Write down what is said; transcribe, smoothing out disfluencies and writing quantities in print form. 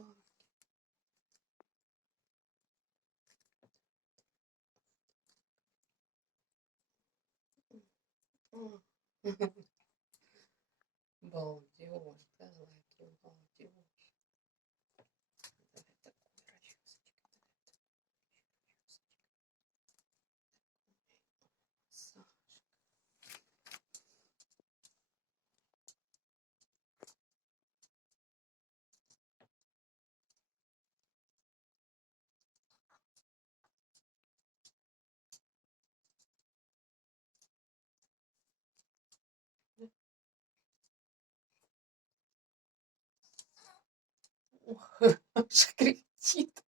лапки. О. Балдеж, далекий балдеж. Давай такой расчесочек. Массажик. Ох, аж кряхтит.